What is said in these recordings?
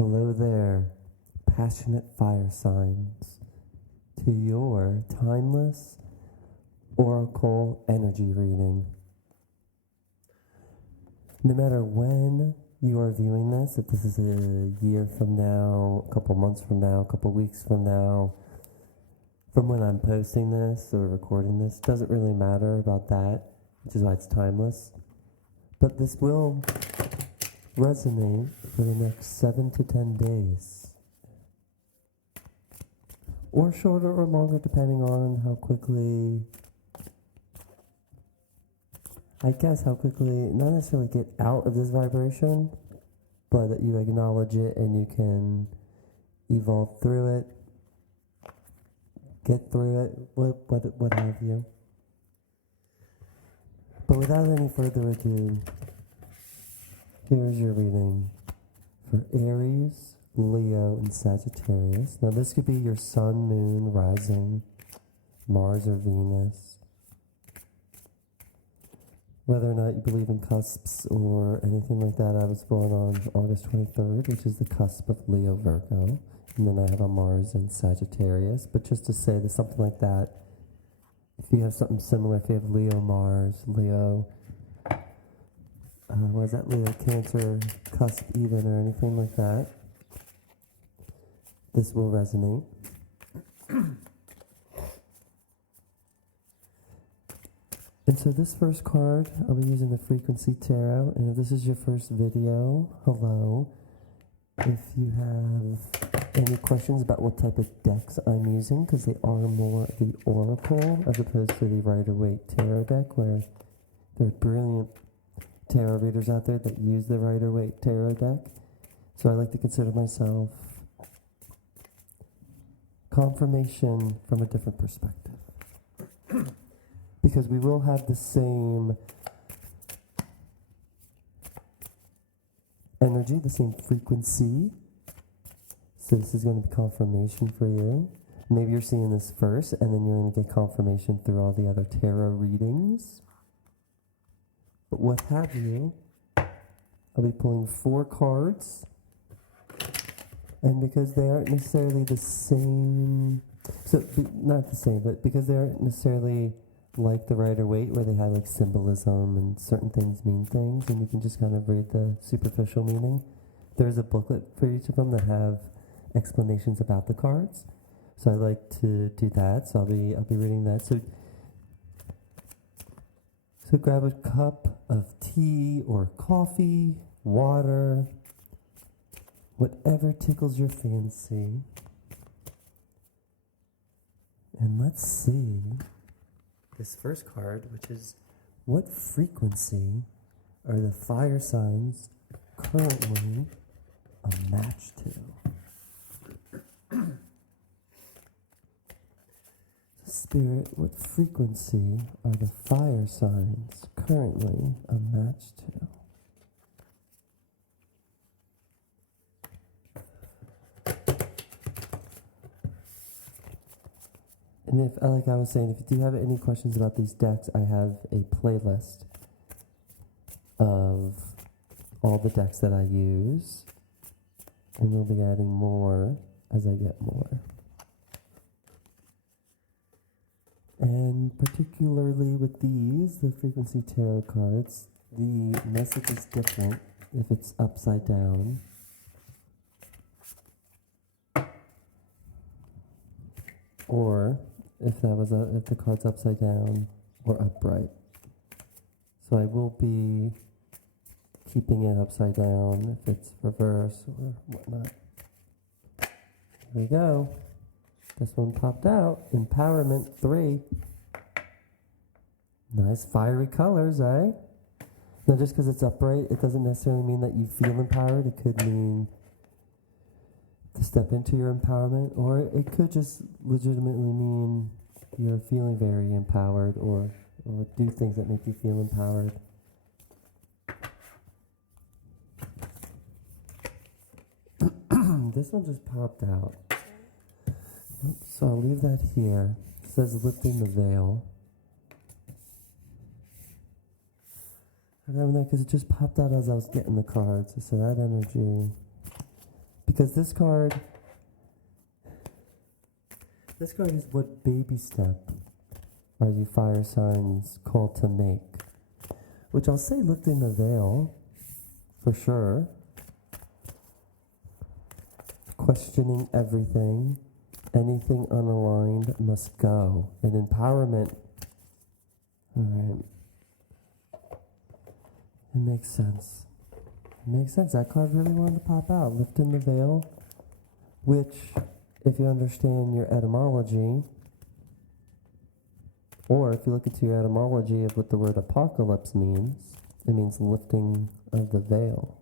Hello there, passionate fire signs, to your timeless oracle energy reading. No matter when you are viewing this, if this is a year from now, a couple months from now, a couple weeks from now, from when I'm posting this or recording this, doesn't really matter about that, which is why it's timeless. But this will resonate for the next 7 to 10 days. Or shorter or longer, depending on how quickly, not necessarily get out of this vibration, but that you acknowledge it and you can evolve through it, get through it, what have you. But without any further ado, here's your reading for Aries, Leo, and Sagittarius. Now this could be your sun, moon, rising, Mars, or Venus. Whether or not you believe in cusps or anything like that, I was born on August 23rd, which is the cusp of Leo, Virgo. And then I have a Mars in Sagittarius. But just to say that something like that, if you have something similar, if you have Leo, Mars, Leo, Leo, Cancer, cusp even, or anything like that, this will resonate. And so this first card, I'll be using the Frequency Tarot, and if this is your first video, hello. If you have any questions about what type of decks I'm using, because they are more the Oracle as opposed to the Rider-Waite Tarot deck, where there are brilliant tarot readers out there that use the Rider-Waite Tarot deck. So I like to consider myself confirmation from a different perspective. Because we will have the same energy, the same frequency. So this is going to be confirmation for you. Maybe you're seeing this first, and then you're going to get confirmation through all the other tarot readings. But what have you, I'll be pulling 4 cards. And because they aren't necessarily the same, not the same, but because they aren't necessarily like the Rider-Waite, where they have like symbolism and certain things mean things, and you can just kind of read the superficial meaning. There's a booklet for each of them that have explanations about the cards. So I like to do that. So I'll be reading that. So grab a cup of tea or coffee, water, whatever tickles your fancy. And let's see this first card, which is, what frequency are the fire signs currently a match to? Spirit, what frequency are the fire signs currently a match to? And if, like I was saying, if you do have any questions about these decks, I have a playlist of all the decks that I use, and we'll be adding more as I get more. And particularly with these, the Frequency Tarot cards, the message is different if it's upside down. Or if the card's upside down or upright. So I will be keeping it upside down if it's reverse or whatnot. Here we go. This one popped out. Empowerment 3. Nice fiery colors, eh? Now just because it's upright, it doesn't necessarily mean that you feel empowered. It could mean to step into your empowerment, or it could just legitimately mean you're feeling very empowered, or do things that make you feel empowered. This one just popped out. So I'll leave that here. It says lifting the veil. I got in there because it just popped out as I was getting the cards. So that energy, Because this card is what baby step are you fire signs called to make? Which I'll say lifting the veil, for sure. Questioning everything. Anything unaligned must go. And empowerment. Alright. It makes sense. It makes sense. That card really wanted to pop out. Lifting the veil. Which, if you understand your etymology, or if you look into your etymology of what the word apocalypse means, it means lifting of the veil.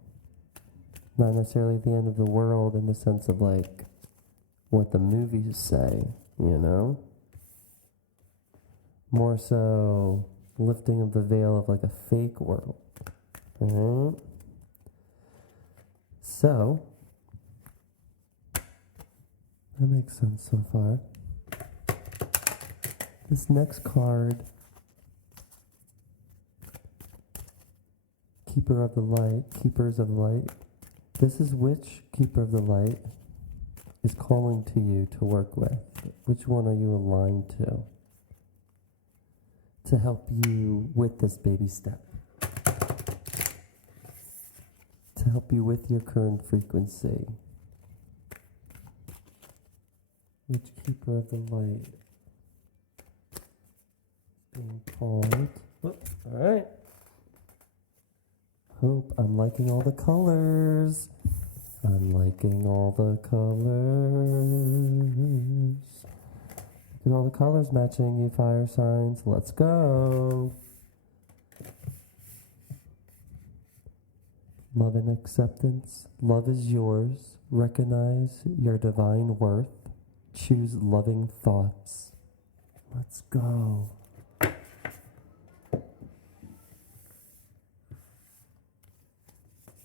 Not necessarily the end of the world in the sense of like what the movies say, you know? More so lifting of the veil of like a fake world. Alright? So, that makes sense so far. This next card, Keeper of the Light, Keepers of Light. This is which Keeper of the Light is calling to you to work with. Which one are you aligned to help you with this baby step? To help you with your current frequency. Which Keeper of the Light? Being called. Alright. Hope. I'm liking all the colors. I'm liking all the colors. Look at all the colors matching, you fire signs. Let's go. Love and acceptance. Love is yours. Recognize your divine worth. Choose loving thoughts. Let's go.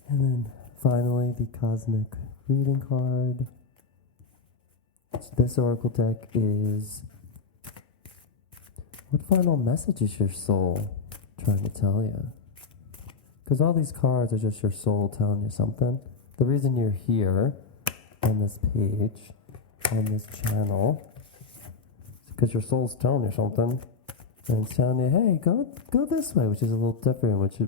And then finally, the cosmic reading card. This oracle deck is, what final message is your soul trying to tell you? Because all these cards are just your soul telling you something. The reason you're here on this page, on this channel, is because your soul's telling you something. And it's telling you, hey, go this way, which is a little different, which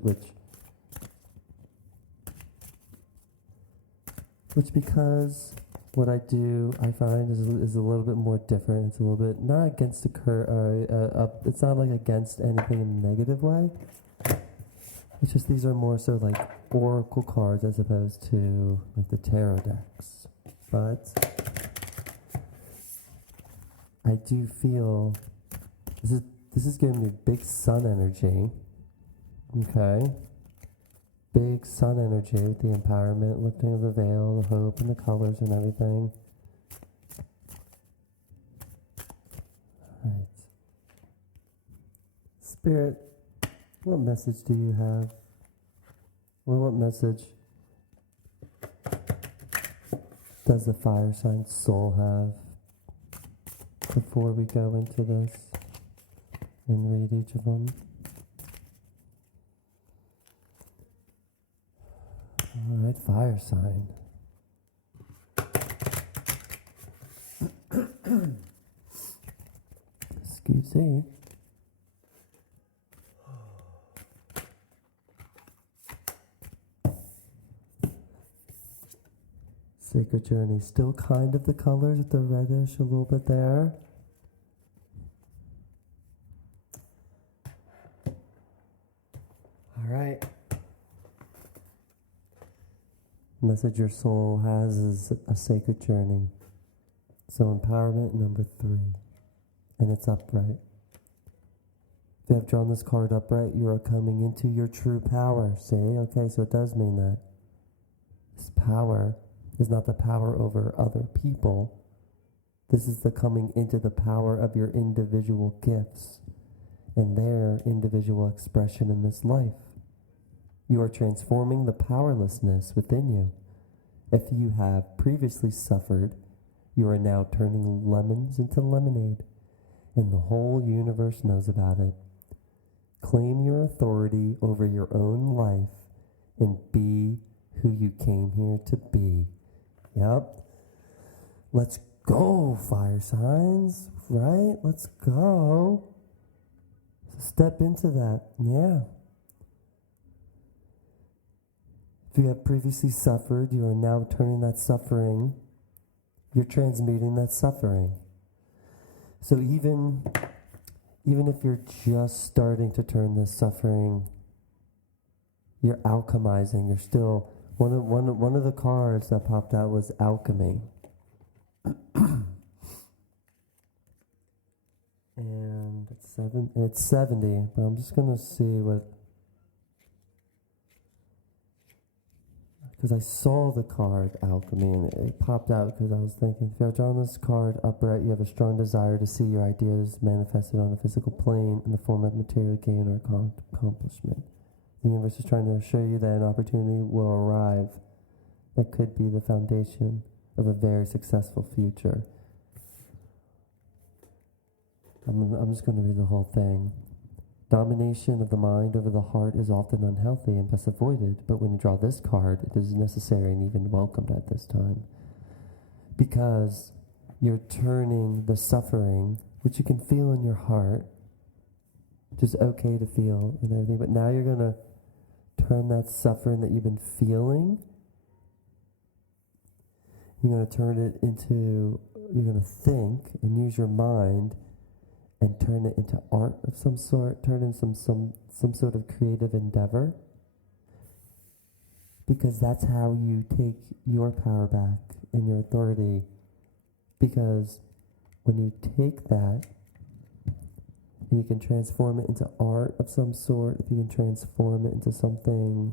because what I do, I find is a little bit more different. It's a little bit not against the it's not like against anything in a negative way. It's just these are more so like oracle cards as opposed to like the tarot decks. But I do feel this is giving me big sun energy. Okay. Big sun energy with the empowerment, lifting of the veil, the hope, and the colors and everything. Right. Spirit, what message do you have? Or what message does the fire sign soul have before we go into this and read each of them? All right, fire sign. Excuse me. Sacred journey, still kind of the colors with the reddish a little bit there. All right. Message your soul has is a sacred journey. So empowerment number 3. And it's upright. If you have drawn this card upright, you are coming into your true power. See? Okay, so it does mean that. This power is not the power over other people. This is the coming into the power of your individual gifts and their individual expression in this life. You are transforming the powerlessness within you. If you have previously suffered, you are now turning lemons into lemonade, and the whole universe knows about it. Claim your authority over your own life and be who you came here to be. Yep. Let's go, fire signs, right? Let's go. Step into that. Yeah. If you have previously suffered, you are now turning that suffering. You're transmuting that suffering. So even if you're just starting to turn this suffering, you're alchemizing. You're still one of the cards that popped out was alchemy. And it's 70, but I'm just gonna see what, because I saw the card alchemy and it popped out because I was thinking, if you're drawing this card upright, you have a strong desire to see your ideas manifested on the physical plane in the form of material gain or accomplishment. The universe is trying to assure you that an opportunity will arrive that could be the foundation of a very successful future. I'm just going to read the whole thing. Domination of the mind over the heart is often unhealthy and best avoided, but when you draw this card, it is necessary and even welcomed at this time. Because you're turning the suffering, which you can feel in your heart, just okay to feel and everything, but now you're going to turn that suffering that you've been feeling, you're going to turn it into, you're going to think and use your mind and turn it into art of some sort, turn in some sort of creative endeavor. Because that's how you take your power back and your authority. Because when you take that, and you can transform it into art of some sort, if you can transform it into something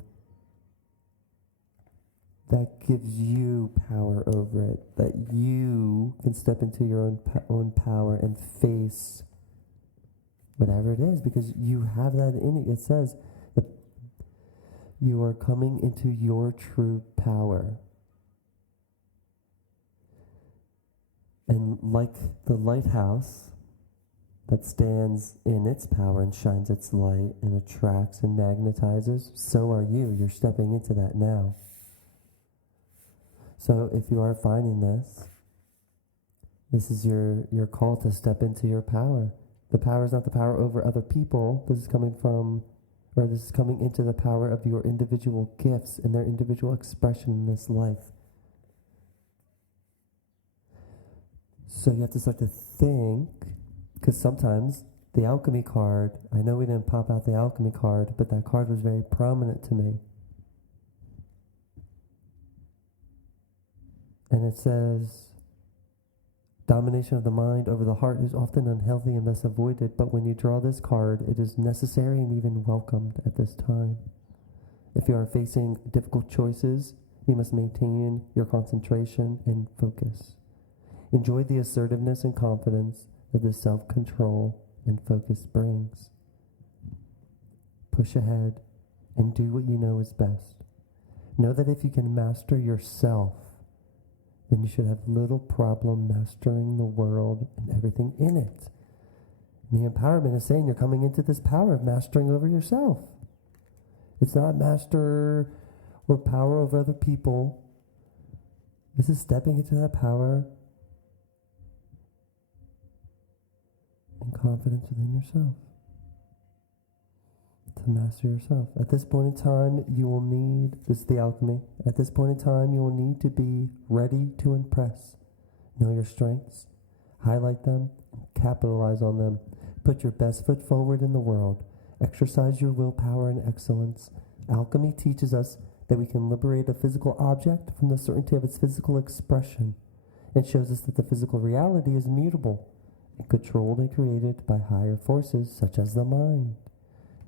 that gives you power over it, that you can step into your own power and face whatever it is, because you have that in it. It says that you are coming into your true power. And like the lighthouse that stands in its power and shines its light and attracts and magnetizes, so are you. You're stepping into that now. So if you are finding this is your call to step into your power. The power is not the power over other people. This is coming into the power of your individual gifts and their individual expression in this life. So you have to start to think, because sometimes the alchemy card, I know we didn't pop out the alchemy card, but that card was very prominent to me. And it says, domination of the mind over the heart is often unhealthy and thus avoided, but when you draw this card, it is necessary and even welcomed at this time. If you are facing difficult choices, you must maintain your concentration and focus. Enjoy the assertiveness and confidence that this self-control and focus brings. Push ahead and do what you know is best. Know that if you can master yourself, then you should have little problem mastering the world and everything in it. And the empowerment is saying you're coming into this power of mastering over yourself. It's not master or power over other people. This is stepping into that power and confidence within yourself to master yourself. At this point in time, you will need, this is the alchemy, at this point in time, you will need to be ready to impress. Know your strengths, highlight them, capitalize on them. Put your best foot forward in the world. Exercise your willpower and excellence. Alchemy teaches us that we can liberate a physical object from the certainty of its physical expression. It shows us that the physical reality is mutable and controlled and created by higher forces such as the mind.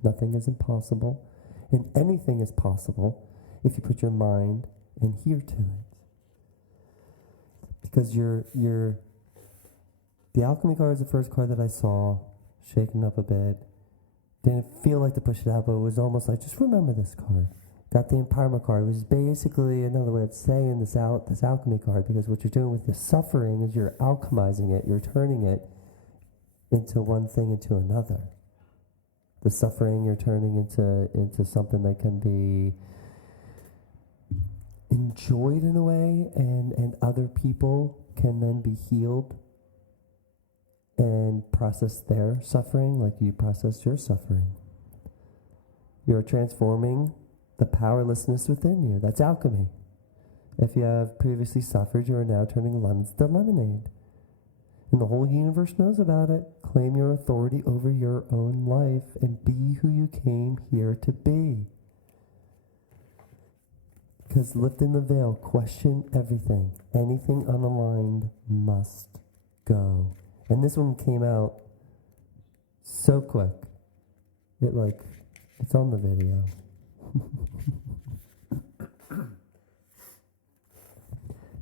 Nothing is impossible, and anything is possible if you put your mind and adhere to it. Because the alchemy card is the first card that I saw, shaken up a bit. Didn't feel like to push it out, but it was almost like, just remember this card. Got the empowerment card, which is basically another way of saying this alchemy card, because what you're doing with the suffering is you're alchemizing it, you're turning it into one thing into another. The suffering you're turning into something that can be enjoyed in a way and people can then be healed and process their suffering like you process your suffering. You're transforming the powerlessness within you. That's alchemy. If you have previously suffered, you are now turning lemons to lemonade. And the whole universe knows about it. Claim your authority over your own life and be who you came here to be. Because lifting the veil, question everything. Anything unaligned must go. And this one came out so quick. It's on the video.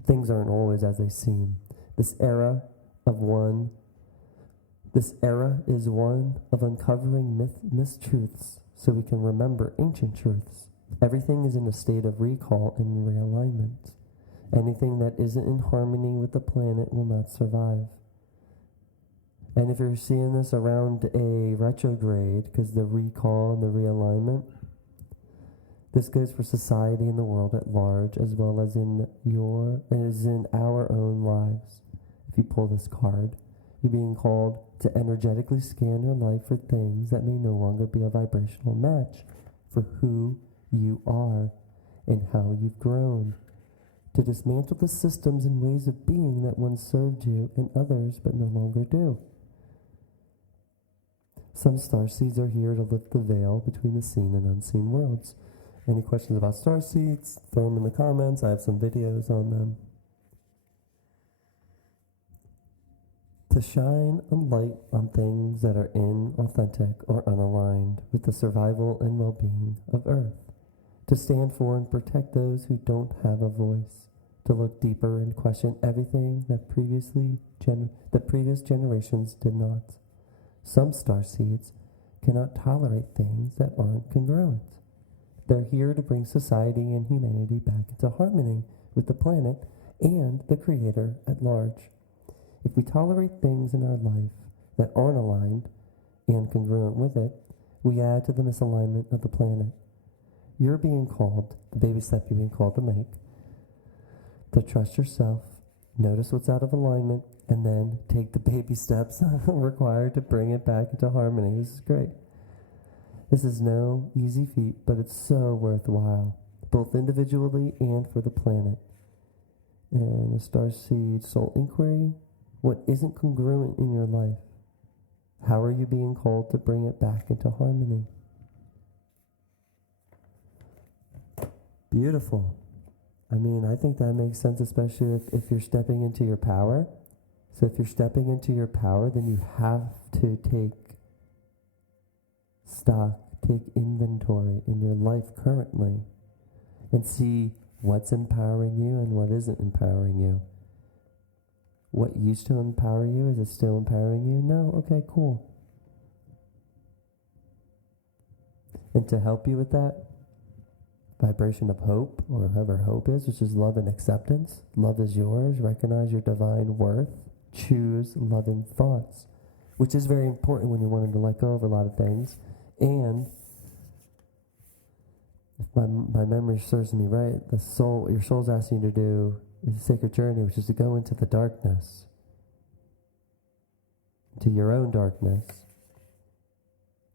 Things aren't always as they seem. This era is one of uncovering mistruths so we can remember ancient truths. Everything is in a state of recall and realignment. Anything that isn't in harmony with the planet will not survive. And if you're seeing this around a retrograde, because the recall and the realignment, this goes for society and the world at large, as well as in our own lives. If you pull this card, you're being called to energetically scan your life for things that may no longer be a vibrational match for who you are and how you've grown. To dismantle the systems and ways of being that once served you and others but no longer do. Some starseeds are here to lift the veil between the seen and unseen worlds. Any questions about starseeds, throw them in the comments. I have some videos on them. To shine a light on things that are inauthentic or unaligned with the survival and well-being of Earth. To stand for and protect those who don't have a voice. To look deeper and question everything that previous generations did not. Some starseeds cannot tolerate things that aren't congruent. They're here to bring society and humanity back into harmony with the planet and the Creator at large. If we tolerate things in our life that aren't aligned and congruent with it, we add to the misalignment of the planet. You're being called, the baby step you're being called to make, to trust yourself, notice what's out of alignment, and then take the baby steps required to bring it back into harmony. This is great. This is no easy feat, but it's so worthwhile, both individually and for the planet. And a starseed soul inquiry. What isn't congruent in your life? How are you being called to bring it back into harmony? Beautiful. I mean, I think that makes sense, especially if you're stepping into your power. So if you're stepping into your power, then you have to take stock, take inventory in your life currently and see what's empowering you and what isn't empowering you. What used to empower you, is it still empowering you? No? Okay, cool. And to help you with that vibration of hope, or however hope is, which is love and acceptance. Love is yours. Recognize your divine worth. Choose loving thoughts, which is very important when you're wanting to let go of a lot of things. And if my memory serves me right, your soul's asking you to do is a sacred journey, which is to go into the darkness, into your own darkness,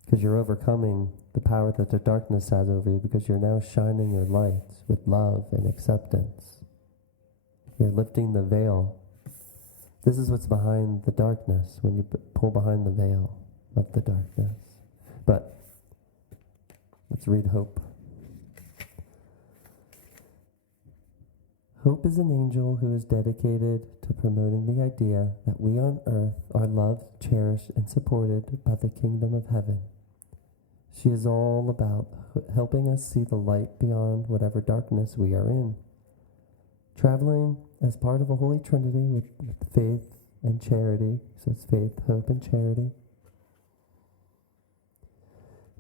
because you're overcoming the power that the darkness has over you, because you're now shining your light with love and acceptance. You're lifting the veil. This is what's behind the darkness, when you pull behind the veil of the darkness. But let's read hope. Hope is an angel who is dedicated to promoting the idea that we on earth are loved, cherished, and supported by the kingdom of heaven. She is all about helping us see the light beyond whatever darkness we are in. Traveling as part of a holy trinity with faith and charity, so it's faith, hope, and charity.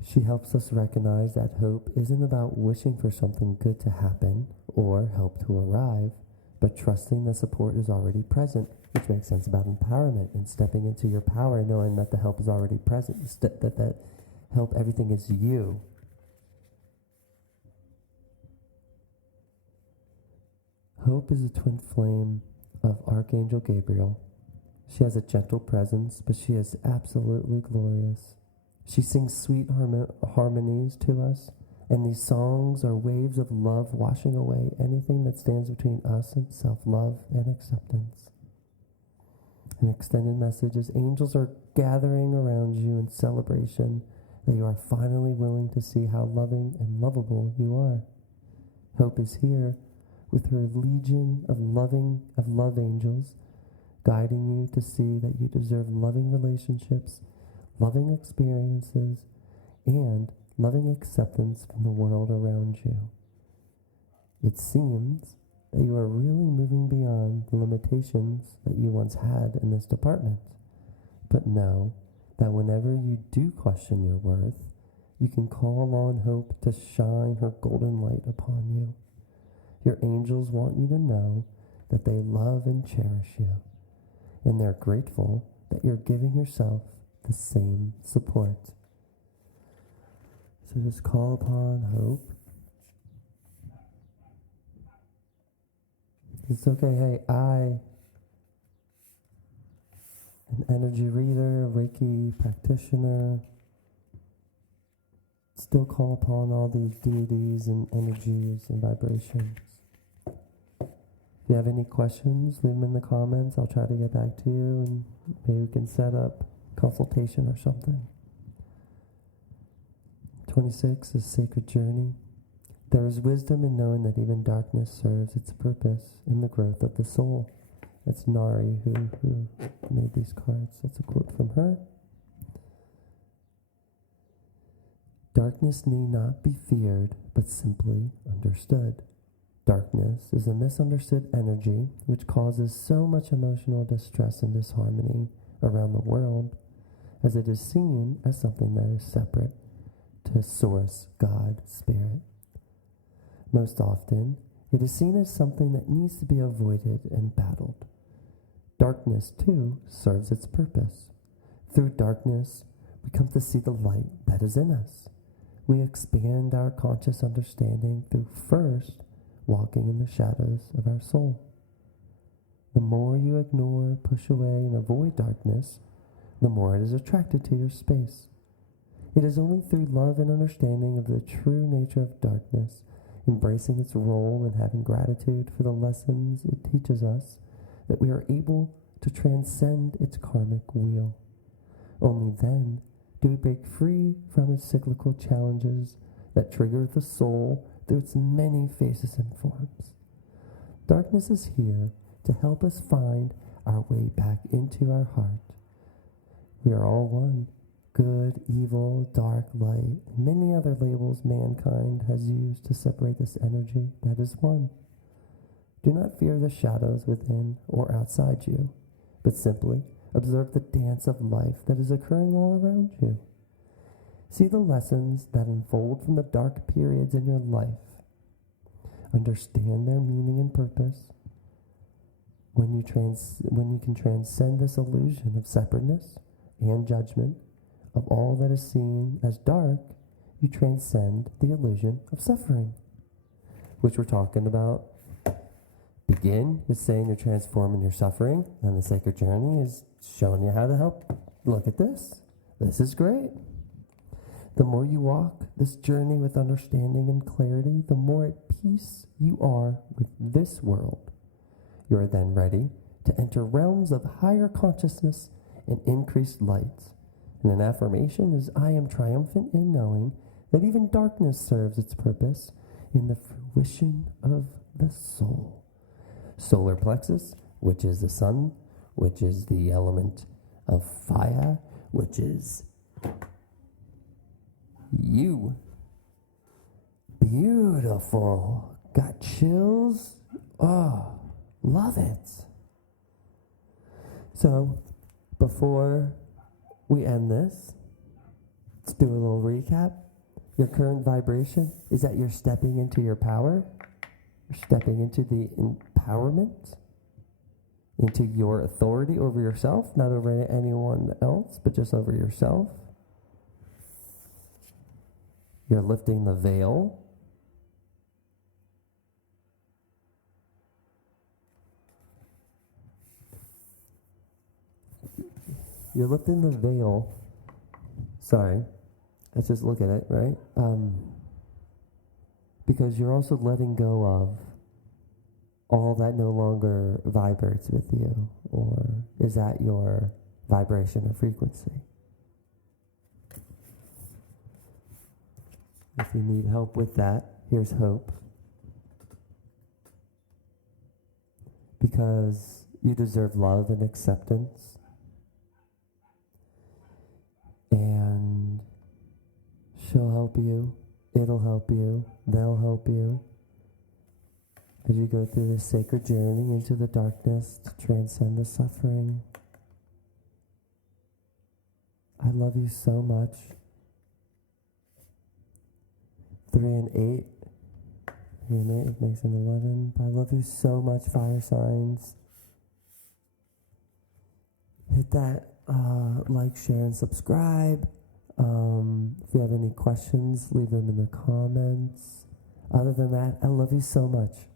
She helps us recognize that hope isn't about wishing for something good to happen or help to arrive, but trusting the support is already present, which makes sense about empowerment and stepping into your power, knowing that the help is already present, that help, everything is you. Hope is a twin flame of Archangel Gabriel. She has a gentle presence, but she is absolutely glorious. She sings sweet harmonies to us, and these songs are waves of love washing away anything that stands between us and self-love and acceptance. An extended message is angels are gathering around you in celebration that you are finally willing to see how loving and lovable you are. Hope is here with her legion of love angels, guiding you to see that you deserve loving relationships, loving experiences, and loving acceptance from the world around you. It seems that you are really moving beyond the limitations that you once had in this department. But know that whenever you do question your worth, you can call on hope to shine her golden light upon you. Your angels want you to know that they love and cherish you, and they're grateful that you're giving yourself the same support. So just call upon hope. It's okay. Hey, an energy reader, a Reiki practitioner, still call upon all these deities and energies and vibrations. If you have any questions, leave them in the comments. I'll try to get back to you, and maybe we can set up consultation or something. 26 is Sacred Journey. There is wisdom in knowing that even darkness serves its purpose in the growth of the soul. That's Nari who made these cards. That's a quote from her. Darkness need not be feared, but simply understood. Darkness is a misunderstood energy which causes so much emotional distress and disharmony around the world, as it is seen as something that is separate to Source, God, Spirit. Most often, it is seen as something that needs to be avoided and battled. Darkness, too, serves its purpose. Through darkness, we come to see the light that is in us. We expand our conscious understanding through first walking in the shadows of our soul. The more you ignore, push away, and avoid darkness, the more it is attracted to your space. It is only through love and understanding of the true nature of darkness, embracing its role and having gratitude for the lessons it teaches us, that we are able to transcend its karmic wheel. Only then do we break free from its cyclical challenges that trigger the soul through its many faces and forms. Darkness is here to help us find our way back into our heart. We are all one. Good, evil, dark, light, and many other labels mankind has used to separate this energy that is one. Do not fear the shadows within or outside you, but simply observe the dance of life that is occurring all around you. See the lessons that unfold from the dark periods in your life. Understand their meaning and purpose. When you can transcend this illusion of separateness and judgment of all that is seen as dark, you transcend the illusion of suffering, which we're talking about. Begin with saying you're transforming your suffering, and the Sacred Journey is showing you how to help. Look at this. This is great. The more you walk this journey with understanding and clarity, the more at peace you are with this world. You are then ready to enter realms of higher consciousness and increased light. And an affirmation is, I am triumphant in knowing that even darkness serves its purpose in the fruition of the soul. Solar plexus, which is the sun, which is the element of fire, which is you. Beautiful. Got chills? Oh, love it. So, before we end this, let's do a little recap. Your current vibration is that you're stepping into your power. You're stepping into the empowerment, into your authority over yourself, not over anyone else, but just over yourself. You're lifting the veil. You're lifting the veil. Sorry. Let's just look at it, right? Because you're also letting go of all that no longer vibrates with you or is at your vibration or frequency. If you need help with that, here's hope. Because you deserve love and acceptance. And she'll help you. It'll help you. They'll help you. As you go through this sacred journey into the darkness to transcend the suffering. I love you so much. 3 and 8. 3 and 8 makes an 11. But I love you so much, fire signs. Hit that like, share, and subscribe. If you have any questions, leave them in the comments. Other than that, I love you so much.